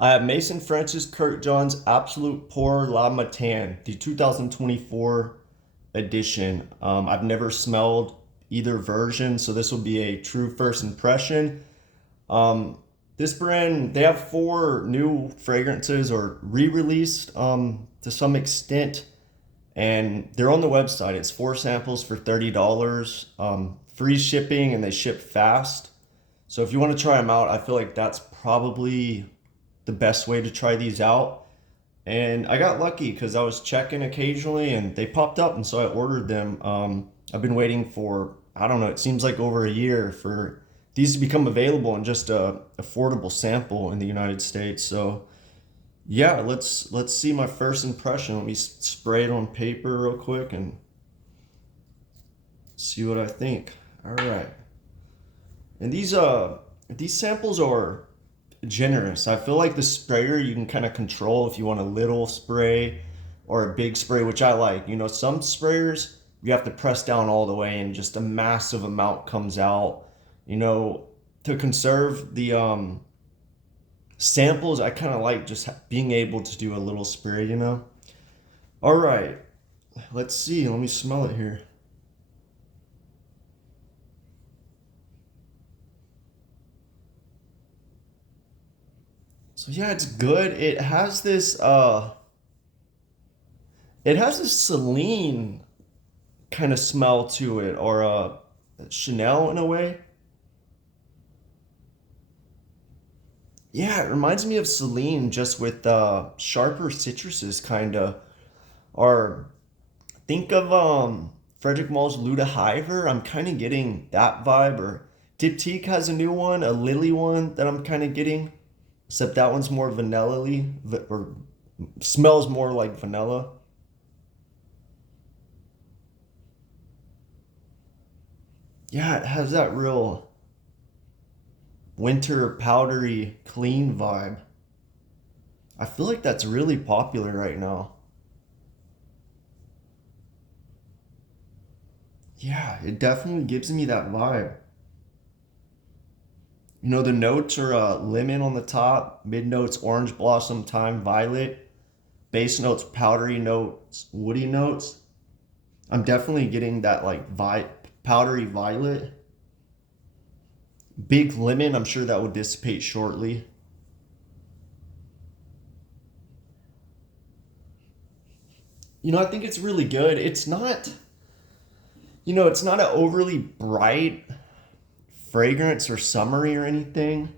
I have Mason Francis Kurkdjian's Absolute Pour La Matin, the 2024 edition. I've never smelled either version, so this will be a true first impression. Um, this brand, they have four new fragrances or re-released to some extent, and they're on the website. It's four samples for $30, free shipping, and they ship fast. So if you want to try them out, I feel like that's probably the best way to try these out. And I got lucky because I was checking occasionally and they popped up, and so I ordered them. I've been waiting for, I don't know, it seems like over a year for these to become available in just a affordable sample in the United States. So yeah, let's see my first impression. Let me spray it on paper real quick and see what I think. All right. And these samples are generous. I feel like the sprayer you can kind of control if you want a little spray or a big spray, which I like. You know, some sprayers you have to press down all the way and just a massive amount comes out. You know, to conserve the samples, I kind of like just being able to do a little spray, you know. All right, let's see. Let me smell it here. So yeah, it's good. It has this Celine kind of smell to it, or Chanel in a way. Yeah, it reminds me of Celine just with sharper citruses kind of. Or think of Frederick Mahl's Luda Hiver. I'm kind of getting that vibe. Or Diptyque has a new one, a Lily one that I'm kind of getting. Except that one's more vanilla-y, or smells more like vanilla. Yeah, it has that real winter powdery clean vibe. I feel like that's really popular right now. Yeah, it definitely gives me that vibe. You know, the notes are lemon on the top, mid notes orange blossom, thyme, violet, base notes powdery notes, woody notes. I'm definitely getting that like powdery violet. Big lemon, I'm sure that would dissipate shortly. You know, I think it's really good. It's not an overly bright fragrance or summery or anything.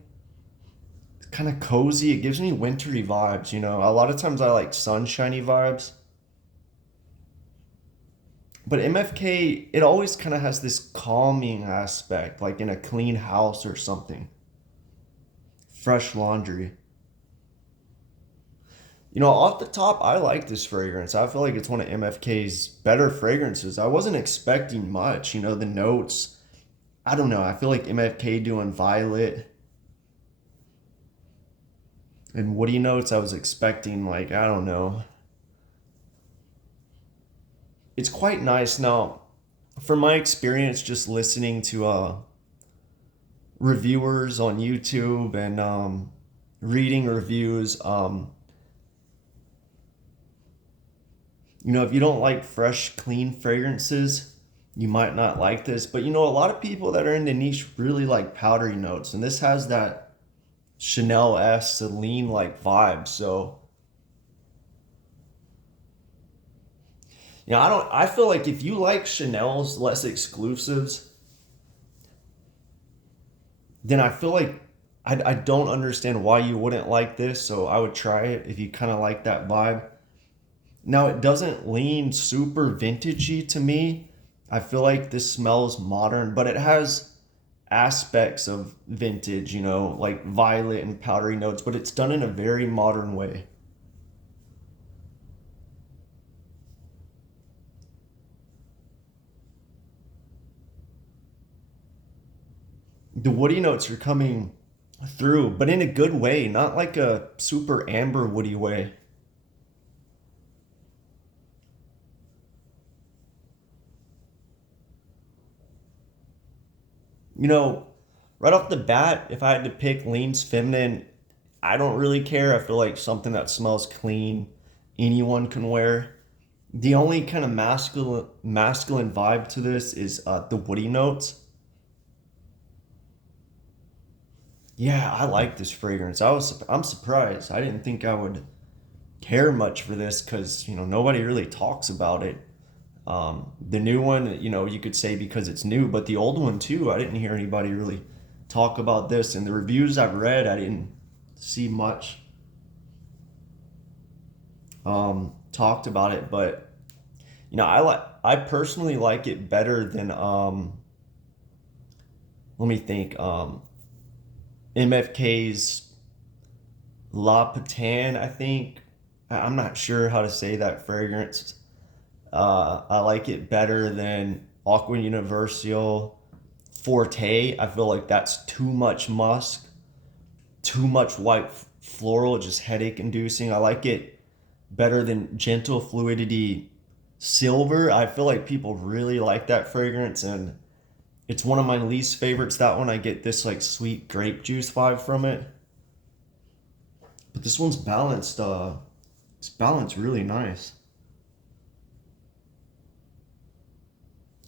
It's kind of cozy. It gives me wintry vibes, you know. A lot of times I like sunshiny vibes. But MFK, it always kind of has this calming aspect, like in a clean house or something. Fresh laundry. You know, off the top, I like this fragrance. I feel like it's one of MFK's better fragrances. I wasn't expecting much. You know, the notes, I don't know. I feel like MFK doing violet and woody notes, I was expecting, like, I don't know. It's quite nice. Now, from my experience just listening to reviewers on YouTube and reading reviews, you know, if you don't like fresh, clean fragrances, you might not like this. But you know, a lot of people that are in the niche really like powdery notes, and this has that Chanel S Celine like vibe. So, you know, I feel like if you like Chanel's less exclusives, then I feel like I don't understand why you wouldn't like this. So I would try it if you kind of like that vibe. Now, it doesn't lean super vintagey to me. I feel like this smells modern, but it has aspects of vintage, you know, like violet and powdery notes, but it's done in a very modern way. The woody notes are coming through, but in a good way, not like a super amber woody way. You know, right off the bat, if I had to pick leans feminine, I don't really care. I feel like something that smells clean, anyone can wear. The only kind of masculine vibe to this is the woody notes. Yeah, I like this fragrance. I'm surprised. I didn't think I would care much for this because nobody really talks about it. The new one, you could say because it's new, but the old one too, I didn't hear anybody really talk about this. And the reviews I've read, I didn't see much talked about it. But I personally like it better than let me think, MFK's La Patan, I think. I'm not sure how to say that fragrance. I like it better than Aqua Universal Forte. I feel like that's too much musk, too much white floral, just headache inducing. I like it better than Gentle Fluidity Silver. I feel like people really like that fragrance, and it's one of my least favorites. That one, I get this like sweet grape juice vibe from it. But this one's balanced. It's balanced really nice.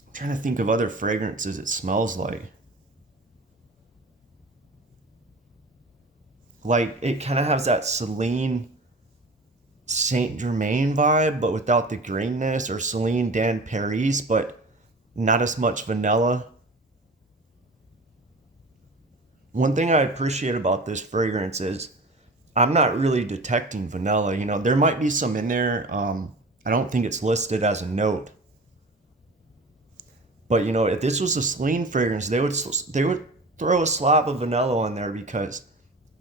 I'm trying to think of other fragrances it smells like. Like it kind of has that Celine Saint Germain vibe, but without the grainness, or Celine Dan Paris, but not as much vanilla. One thing I appreciate about this fragrance is I'm not really detecting vanilla. There might be some in there. I don't think it's listed as a note. But if this was a Celine fragrance, they would throw a slab of vanilla in there because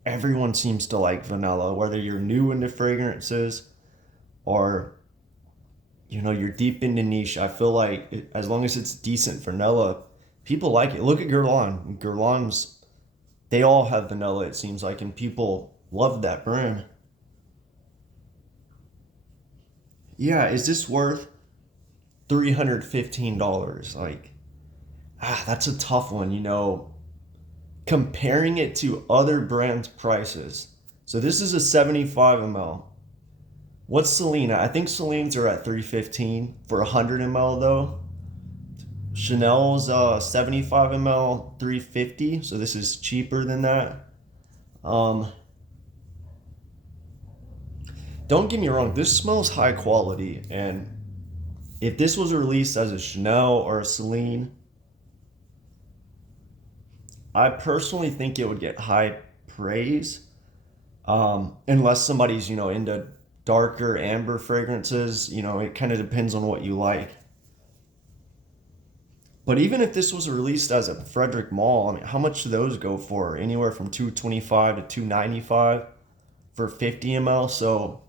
everyone seems to like vanilla, whether you're new into fragrances or you're deep into niche. I feel like as long as it's decent vanilla, people like it. Look at Guerlain. Guerlain's, they all have vanilla, it seems like, and people love that brand. Yeah, is this worth $315? Like, that's a tough one, comparing it to other brands' prices. So this is a 75 ml. What's Celine? I think Celine's are at 315 for 100 ml though. Chanel's 75 ml 350, so this is cheaper than that. Don't get me wrong, this smells high quality, and if this was released as a Chanel or a Celine, I personally think it would get high praise, unless somebody's into darker amber fragrances. It kind of depends on what you like. But even if this was released as a Frederick Mall, I mean, how much do those go for? Anywhere from 225 to 295 for 50 ml. So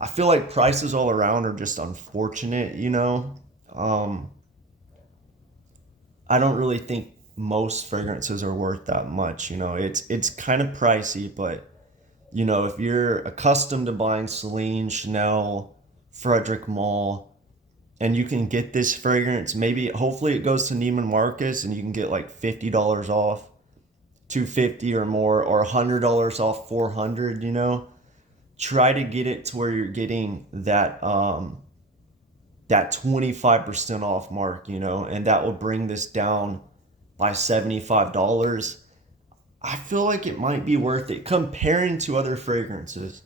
I feel like prices all around are just unfortunate. I don't really think most fragrances are worth that much. It's kind of pricey, but if you're accustomed to buying Celine, Chanel, Frederick Mall, and you can get this fragrance, maybe hopefully it goes to Neiman Marcus and you can get like $50 off, $250 or more, or $100 off 400. Try to get it to where you're getting that 25% off mark, and that will bring this down by $75. I feel like it might be worth it comparing to other fragrances.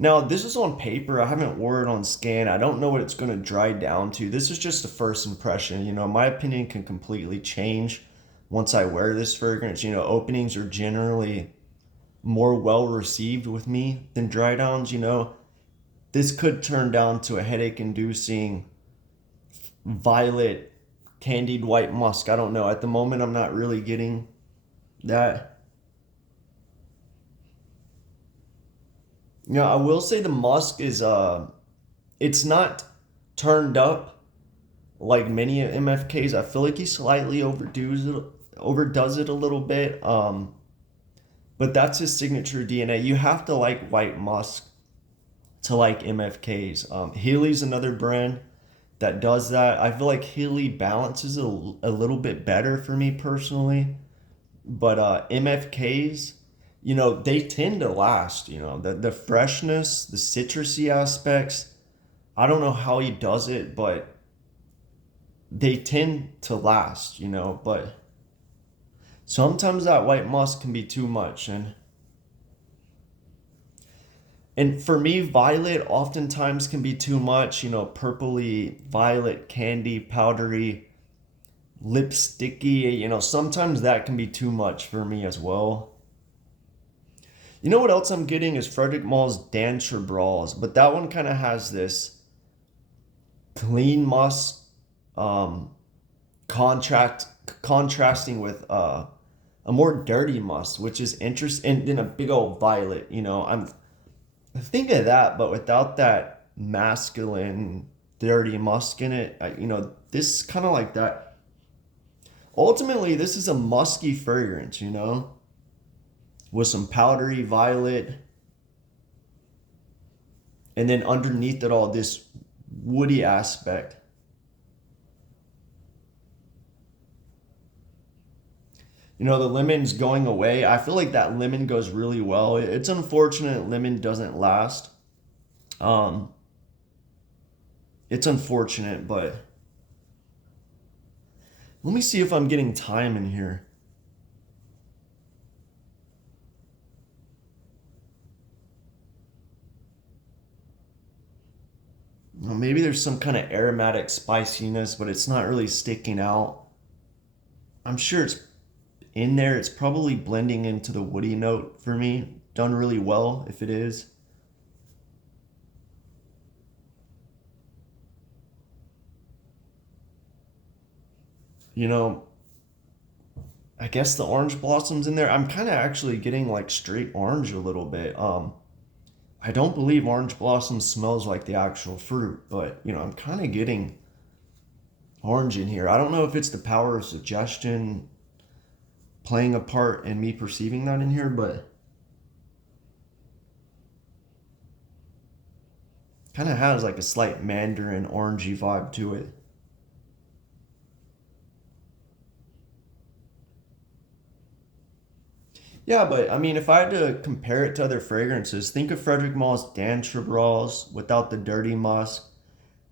Now, this is on paper. I haven't worn it on scan. I don't know what it's going to dry down to. This is just a first impression. My opinion can completely change once I wear this fragrance. Openings are generally more well received with me than dry downs. This could turn down to a headache inducing violet candied white musk. I don't know. At the moment, I'm not really getting that. I will say the musk is it's not turned up like many MFKs. I feel like he slightly overdoes it a little bit. But that's his signature DNA. You have to like white musk to like MFKs. Healy's another brand that does that. I feel like Healy balances it a little bit better for me personally. But MFKs, they tend to last. The freshness, the citrusy aspects. I don't know how he does it, but they tend to last. But sometimes that white musk can be too much, and for me, violet oftentimes can be too much. Purpley, violet, candy, powdery, lipsticky. Sometimes that can be too much for me as well. You know what else I'm getting is Frederic Mall's Dancer Brawls, but that one kind of has this clean musk, um, contract contrasting with a more dirty musk, which is interesting, and then a big old violet. I think of that, but without that masculine, dirty musk in it. This kind of like that. Ultimately, this is a musky fragrance, with some powdery violet, and then underneath it all, this woody aspect. The lemon's going away. I feel like that lemon goes really well. It's unfortunate lemon doesn't last. Um, it's unfortunate, but let me see if I'm getting thyme in here. Well, maybe there's some kind of aromatic spiciness, but it's not really sticking out. I'm sure it's in there. It's probably blending into the woody note for me. Done really well if it is. You know, I guess the orange blossoms in there. I'm kind of actually getting like straight orange a little bit. I don't believe orange blossom smells like the actual fruit, but I'm kind of getting orange in here. I don't know if it's the power of suggestion playing a part in me perceiving that in here, but kind of has like a slight mandarin orangey vibe to it. Yeah, but I mean, if I had to compare it to other fragrances, think of Frederic Mall's Dantrobras without the dirty musk,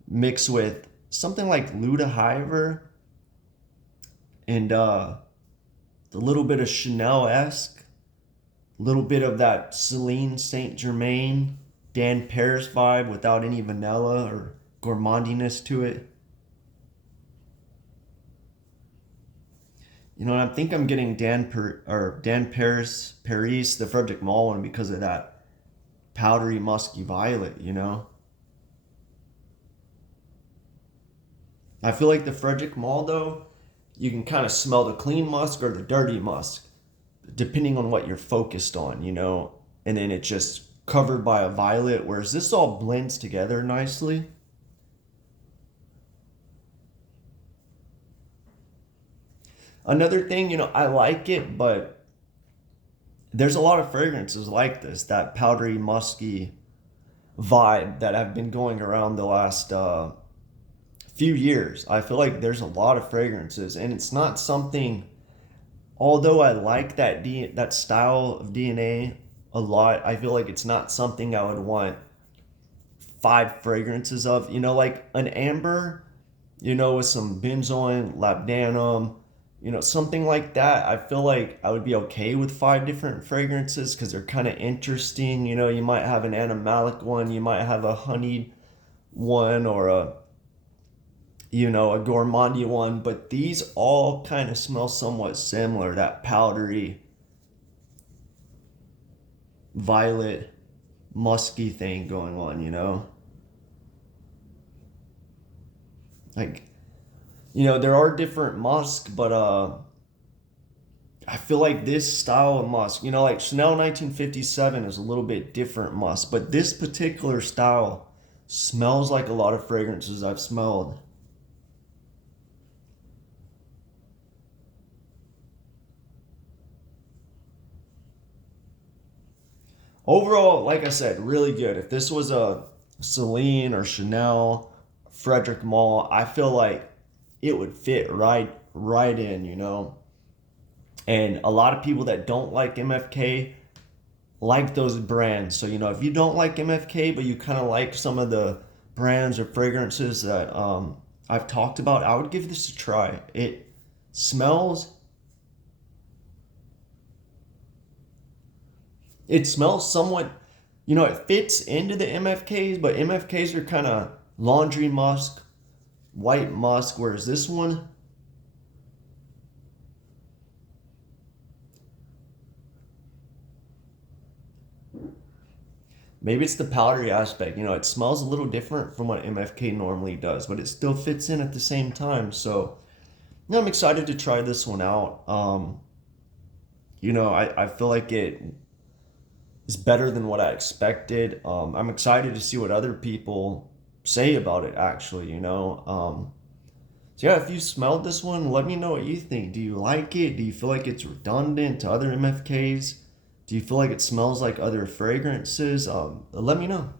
mixed with something like Luda Hiver and the little bit of Chanel esque, little bit of that Celine Saint Germain, Dan Paris vibe without any vanilla or gourmandiness to it. And I think I'm getting Dan Paris, the Frederic Mall one because of that powdery musky violet. I feel like the Frederic Mall though, you can kind of smell the clean musk or the dirty musk, depending on what you're focused on. And then it's just covered by a violet, whereas this all blends together nicely. Another thing, I like it, but there's a lot of fragrances like this, that powdery, musky vibe that have been going around the last few years. I feel like there's a lot of fragrances, and it's not something. Although I like that style of DNA a lot, I feel like it's not something I would want five fragrances of. Like an amber, with some benzoin, labdanum, something like that. I feel like I would be okay with five different fragrances because they're kind of interesting. You might have an animalic one, you might have a honeyed one, or a gourmandy one, but these all kind of smell somewhat similar. That powdery, violet, musky thing going on. Like, there are different musk, but I feel like this style of musk, like Chanel 1957 is a little bit different musk, but this particular style smells like a lot of fragrances I've smelled. Overall, like I said, really good. If this was a Celine or Chanel, Frederic Mall, I feel like it would fit right in. And a lot of people that don't like MFK like those brands. So, you know, if you don't like MFK, but you kind of like some of the brands or fragrances that I've talked about, I would give this a try. It smells, it smells somewhat, you know, it fits into the MFKs, but MFKs are kind of laundry musk, white musk, whereas this one, maybe it's the powdery aspect. You know, it smells a little different from what MFK normally does, but it still fits in at the same time. So, yeah, I'm excited to try this one out. You know, I feel like it is better than what I expected. I'm excited to see what other people say about it, actually, you know. So, yeah, if you smelled this one, let me know what you think. Do you like it? Do you feel like it's redundant to other MFKs? Do you feel like it smells like other fragrances? Let me know.